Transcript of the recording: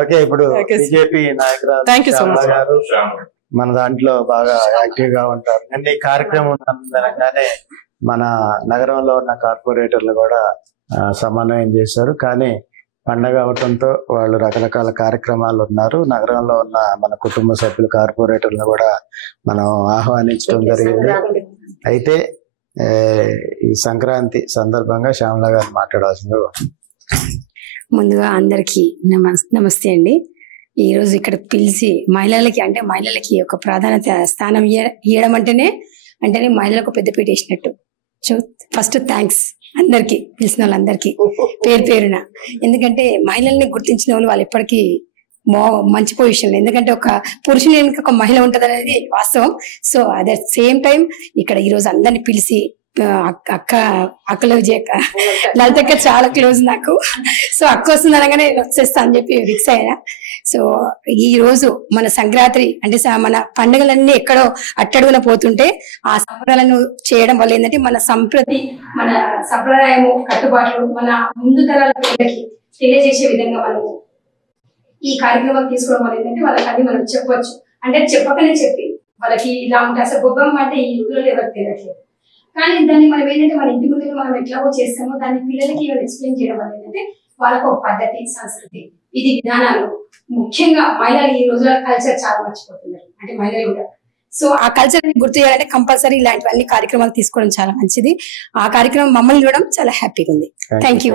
Okay, ఇప్పుడు BJP నాయకురాలు మన దాంట్లో బాగా యాక్టివ్ గా ఉంటారు. నిన్న ఈ కార్యక్రమం సందర్భంగానే మన నగరంలో ఉన్న కార్పొరేటర్లు కూడా సమన్వయం చేశారు. కానీ పండగ అవటంతో వాళ్ళు రకరకాల కార్యక్రమాలు ఉన్నారు. నగరంలో ఉన్న మన కుటుంబ సభ్యులు కార్పొరేటర్లను కూడా మనం ఆహ్వానించడం జరిగింది. అయితే ఈ సంక్రాంతి సందర్భంగా శ్యామల గారు మాట్లాడాల్సింది. ముందుగా అందరికీ నమస్తే అండి. ఈ రోజు ఇక్కడ పిలిచి మహిళలకి ఒక ప్రాధాన్యత స్థానం ఇవ్వడం అంటేనే మహిళలకు పెద్దపీట వేసినట్టు. సో ఫస్ట్ థ్యాంక్స్ అందరికి, పిలిచిన వాళ్ళందరికీ పేరు పేరున. ఎందుకంటే మహిళల్ని గుర్తించిన వాళ్ళు ఎప్పటికీ మంచి పొజిషన్. ఎందుకంటే ఒక పురుషుని వెనుక ఒక మహిళ ఉంటది అనేది వాస్తవం. సో అదే సేమ్ టైం ఇక్కడ ఈ రోజు అందరిని పిలిచి అక్కలో లలితక్క చాలా క్లోజ్ నాకు. సో అక్క వస్తుంది అనగానే వచ్చేస్తా అని చెప్పి ఫిక్స్ అయ్యా. సో ఈ రోజు మన సంక్రాంతి అంటే మన పండుగలన్నీ ఎక్కడో అట్టడుగున పోతుంటే ఆ సంప్రదాయాలను చేయడం వల్ల ఏంటంటే మన సంప్రదాయము కట్టుబాట్లు మన ముందు తరాల పిల్లలకి తెలియజేసే విధంగా మనము ఈ కార్యక్రమాలు తీసుకోవడం వల్ల ఏంటంటే వాళ్ళకి అది మనం చెప్పవచ్చు. అంటే చెప్పకనే చెప్పి వాళ్ళకి ఇలా ఉంటే అసలు గొప్పమ్మ అంటే ఈ ఊళ్ళో ఎవరికి తెలియట్లేదు. కానీ దాన్ని మనం ఏంటంటే మన ఇంటి ముందు మనం ఎట్లాగో చేస్తామో దాన్ని పిల్లలకి ఎక్స్ప్లెయిన్ చేయడం వల్ల ఏంటంటే వాళ్ళకు ఒక పద్ధతి, సంస్కృతి, ఇది విధానాలు, ముఖ్యంగా మహిళలు ఈ రోజుల కల్చర్ చాలా మర్చిపోతున్నారు. అంటే మహిళలు కూడా సో ఆ కల్చర్ ని గుర్తు చేయాలంటే కంపల్సరీ ఇలాంటివన్నీ కార్యక్రమాలు తీసుకోవడం చాలా మంచిది. ఆ కార్యక్రమం మమ్మల్ని చూడడం చాలా హ్యాపీగా ఉంది. Thank you.